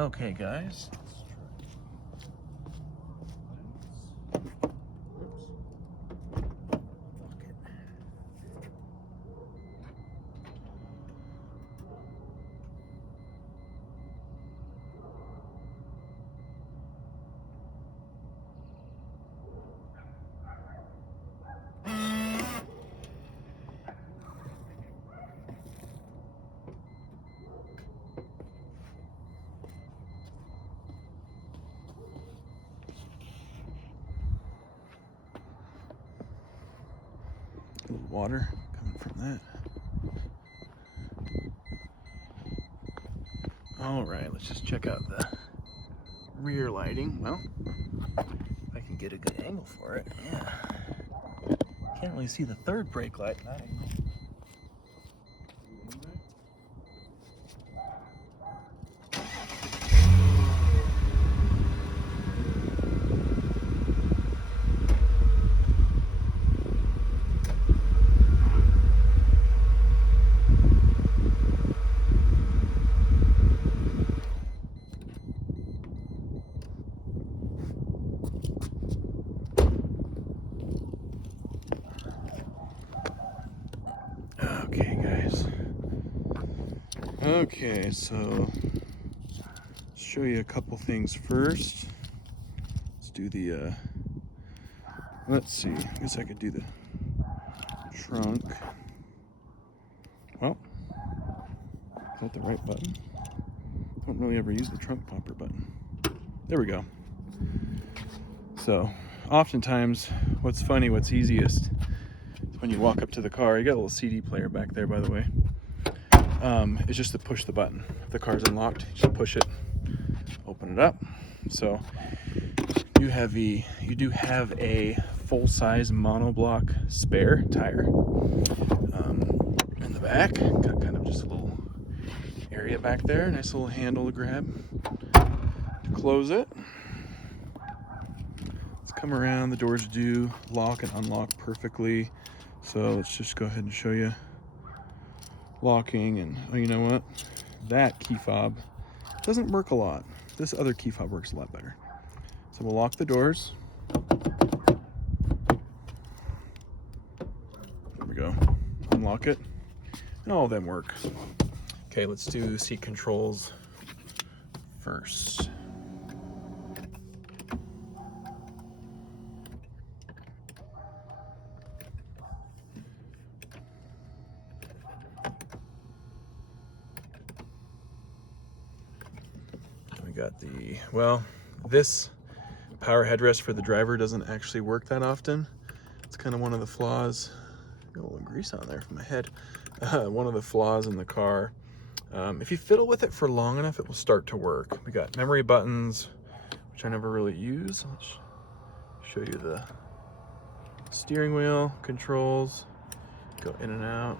Okay, guys. A little water coming from that. All right, let's just check out the rear lighting. Well, if I can get a good angle for it, yeah. Can't really see the third brake light in that angle. Okay, guys. Okay, so let's show you a couple things first. Let's do the, let's see, I guess I could do the trunk. Well, is that the right button? Don't really ever use the trunk popper button. There we go. So, oftentimes, what's funny, what's easiest, is when you walk up to the car, you got a little CD player back there, by the way. It's just to push the button. If the car's unlocked, you just push it, open it up. So you do have a full-size monoblock spare tire in the back. Got kind of just a little area back there. Nice little handle to grab to close it. Let's come around. The doors do lock and unlock perfectly. So let's just go ahead and show you locking. And oh, you know what? That key fob doesn't work a lot. This other key fob works a lot better. So we'll lock the doors. There we go. Unlock it. And all of them work. Okay, let's do seat controls first. We got this power headrest for the driver doesn't actually work that often. It's kind of one of the flaws. Got a little grease on there from my head. One of the flaws in the car. If you fiddle with it for long enough, it will start to work. We got memory buttons, which I never really use. Let's show you the steering wheel controls. Go in and out.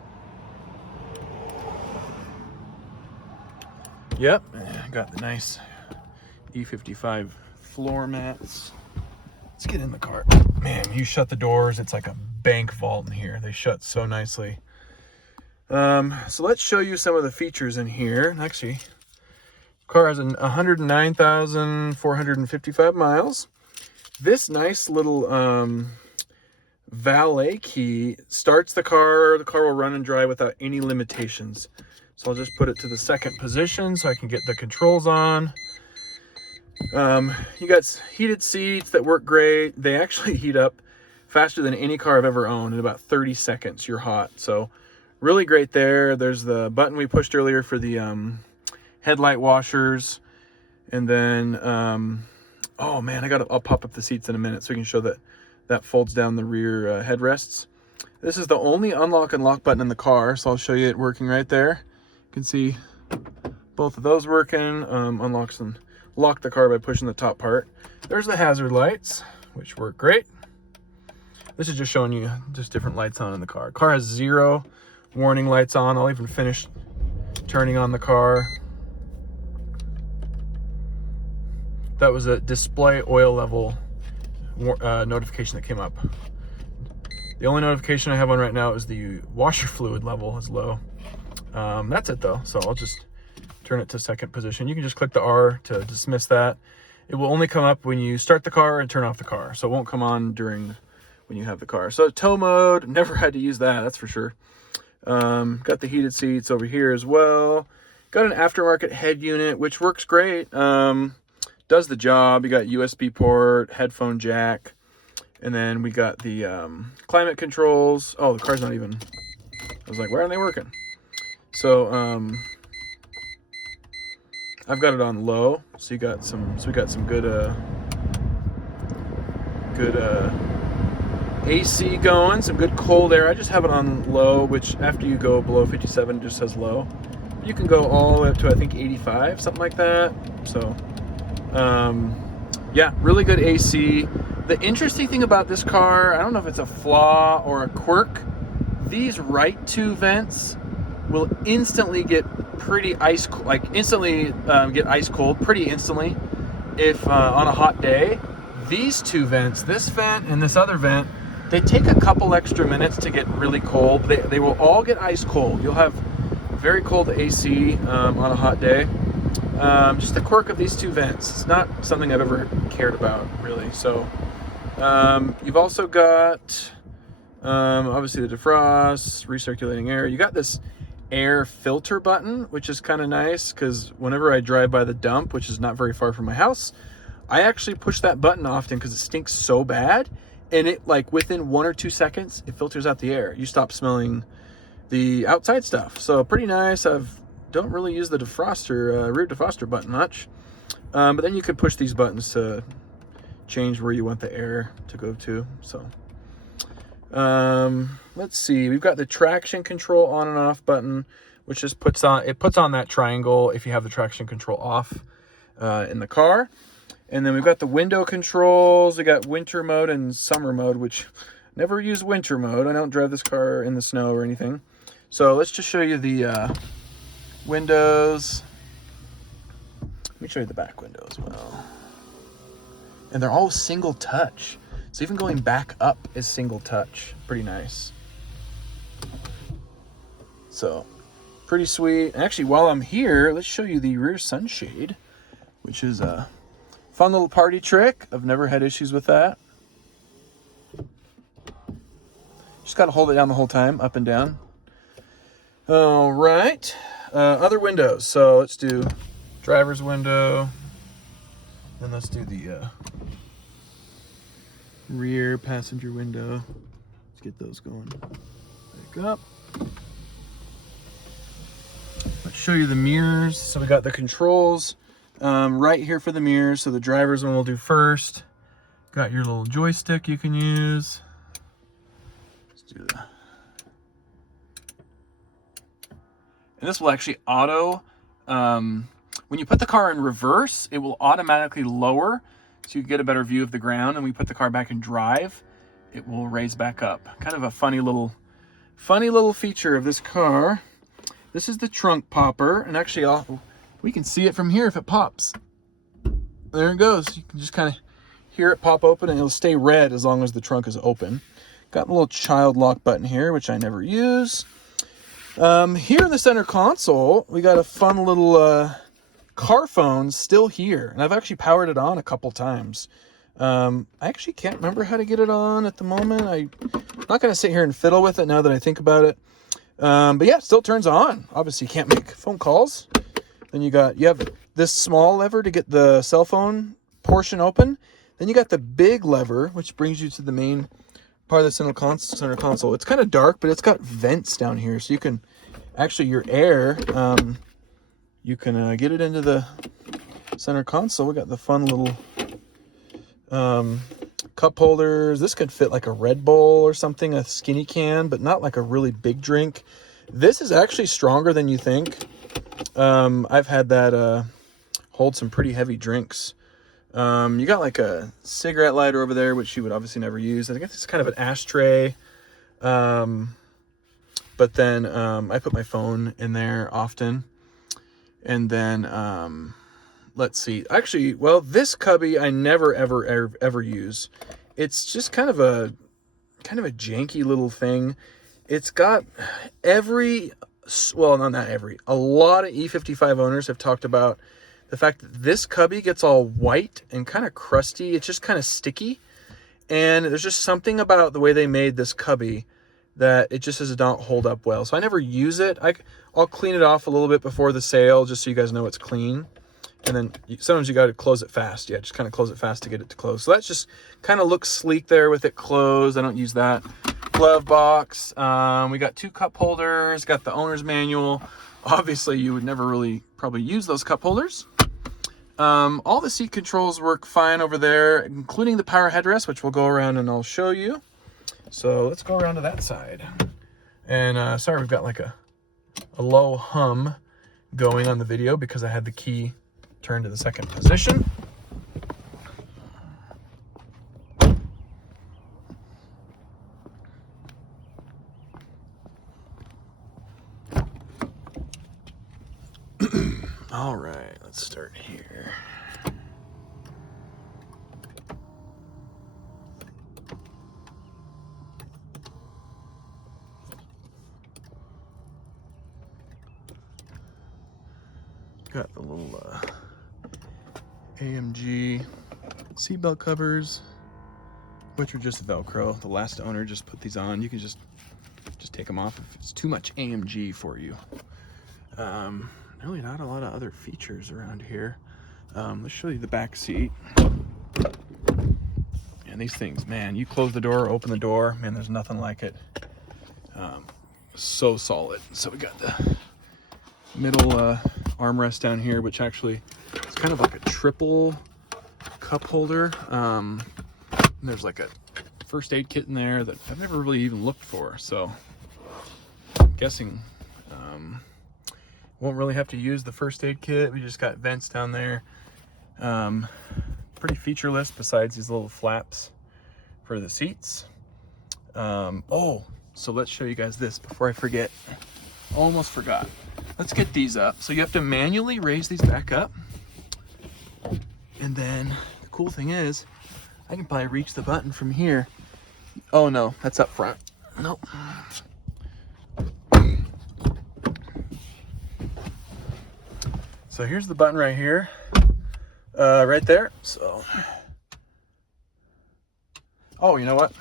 Yep, got the nice E55 floor mats. Let's get in the car. Man, you shut the doors, it's like a bank vault in here. They shut so nicely. So let's show you some of the features in here. Actually, the car has 109,455 miles. This nice little valet key starts the car. The car will run and drive without any limitations. So I'll just put it to the second position so I can get the controls on. You got heated seats that work great. They actually heat up faster than any car I've ever owned. In about 30 seconds, you're hot. So really great there. There's the button we pushed earlier for the headlight washers. And then, oh man, I'll pop up the seats in a minute so we can show that folds down the rear headrests. This is the only unlock and lock button in the car, so I'll show you it working right there. You can see both of those working. Unlocks and lock the car by pushing the top part. There's the hazard lights, which work great. This is just showing you just different lights on in the car. Car has 0 warning lights on. I'll even finish turning on the car. That was a display oil level notification that came up. The only notification I have on right now is the washer fluid level is low. That's it though, so I'll just turn it to second position. You can just click the R to dismiss that. It will only come up when you start the car and turn off the car. So it won't come on during when you have the car. So tow mode, never had to use that, that's for sure. Got the heated seats over here as well. Got an aftermarket head unit, which works great. Does the job. You got USB port, headphone jack, and then we got the climate controls. Oh, the car's not even, I was like, why aren't they working? So I've got it on low, so we got some good AC going, some good cold air. I just have it on low, which after you go below 57, it just says low. You can go all the way up to, I think, 85, something like that. So yeah, really good AC. The interesting thing about this car, I don't know if it's a flaw or a quirk, these right two vents will instantly get pretty ice, get ice cold pretty instantly if on a hot day. These two vents, this vent and this other vent, they take a couple extra minutes to get really cold. They will all get ice cold. You'll have very cold AC on a hot day. Just the quirk of these two vents. It's not something I've ever cared about, really. So you've also got obviously the defrost, recirculating air. You got this air filter button, which is kind of nice because whenever I drive by the dump, which is not very far from my house, I actually push that button often because it stinks so bad, and it, like, within 1 or 2 seconds, it filters out the air. You stop smelling the outside stuff. So pretty nice. Don't really use the defroster, rear defroster button much, but then you could push these buttons to change where you want the air to go to. So let's see, we've got the traction control on and off button, which just puts on that triangle if you have the traction control off in the car. And then we've got the window controls. We got winter mode and summer mode, which never use winter mode. I don't drive this car in the snow or anything. So let's just show you the windows. Let me show you the back window as well. And they're all single touch. So even going back up is single touch. Pretty nice. So pretty sweet. And actually, while I'm here, let's show you the rear sunshade, which is a fun little party trick. I've never had issues with that. Just got to hold it down the whole time, up and down. All right. Other windows. So let's do driver's window. Then let's do the rear passenger window. Let's get those going. Back up. Let's show you the mirrors. So we got the controls right here for the mirrors. So the driver's one we'll do first. Got your little joystick you can use. Let's do that. And this will actually auto, when you put the car in reverse, it will automatically lower so you get a better view of the ground. And when we put the car back in drive, it will raise back up. Kind of a funny little feature of this car. This is the trunk popper, and actually we can see it from here if it pops. There it goes. You can just kind of hear it pop open, and it'll stay red as long as the trunk is open. Got a little child lock button here, which I never use. Here in the center console, we got a fun little car phone still here, and I've actually powered it on a couple times. I actually can't remember how to get it on at the moment. I'm not going to sit here and fiddle with it now that I think about it. But yeah, it still turns on. Obviously, you can't make phone calls. Then you have this small lever to get the cell phone portion open. Then you got the big lever, which brings you to the main part of the center console. It's kind of dark, but it's got vents down here, so you can actually, your air, you can get it into the center console. We got the fun little cup holders. This could fit like a Red Bull or something, a skinny can, but not like a really big drink. This is actually stronger than you think. I've had that hold some pretty heavy drinks. You got like a cigarette lighter over there, which you would obviously never use. I guess it's kind of an ashtray. But then I put my phone in there often. And then let's see. Actually, well, this cubby I never ever use. It's just kind of a janky little thing. It's got every well, not every, a lot of E55 owners have talked about the fact that this cubby gets all white and kind of crusty. It's just kind of sticky. And there's just something about the way they made this cubby that it just does not hold up well. So I never use it. I'll clean it off a little bit before the sale, just so you guys know it's clean. And then sometimes you got to close it fast. Yeah, just kind of close it fast to get it to close. So that's just kind of looks sleek there with it closed. I don't use that. Glove box. We got 2 cup holders. Got the owner's manual. Obviously, you would never really probably use those cup holders. All the seat controls work fine over there, including the power headrest, which we'll go around and I'll show you. So let's go around to that side. And sorry, we've got like a low hum going on the video because I had the key turned to the second position. All right, let's start here. Got the little AMG seatbelt covers, which are just Velcro. The last owner just put these on. You can just take them off if it's too much AMG for you. Really not a lot of other features around here. Let's show you the back seat. And these things, man, you close the door, open the door, man, there's nothing like it. So solid. So we got the middle armrest down here, which actually is kind of like a triple cup holder. And there's like a first aid kit in there that I've never really even looked for. So I'm guessing won't really have to use the first aid kit. We just got vents down there. Pretty featureless besides these little flaps for the seats. Oh, so let's show you guys this before I forget. Almost forgot. Let's get these up. So you have to manually raise these back up. And then the cool thing is I can probably reach the button from here. Oh no, that's up front. Nope. So here's the button right here, right there. So, oh, you know what?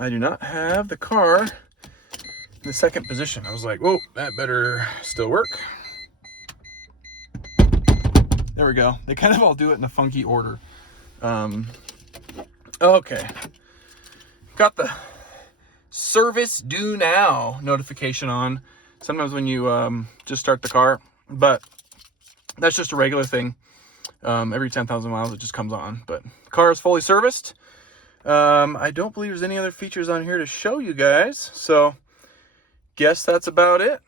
I do not have the car in the second position. I was like, whoa, that better still work. There we go. They kind of all do it in a funky order. Okay. Got the service due now notification on. Sometimes when you just start the car, but that's just a regular thing. Every 10,000 miles it just comes on. But the car is fully serviced. I don't believe there's any other features on here to show you guys. So guess that's about it.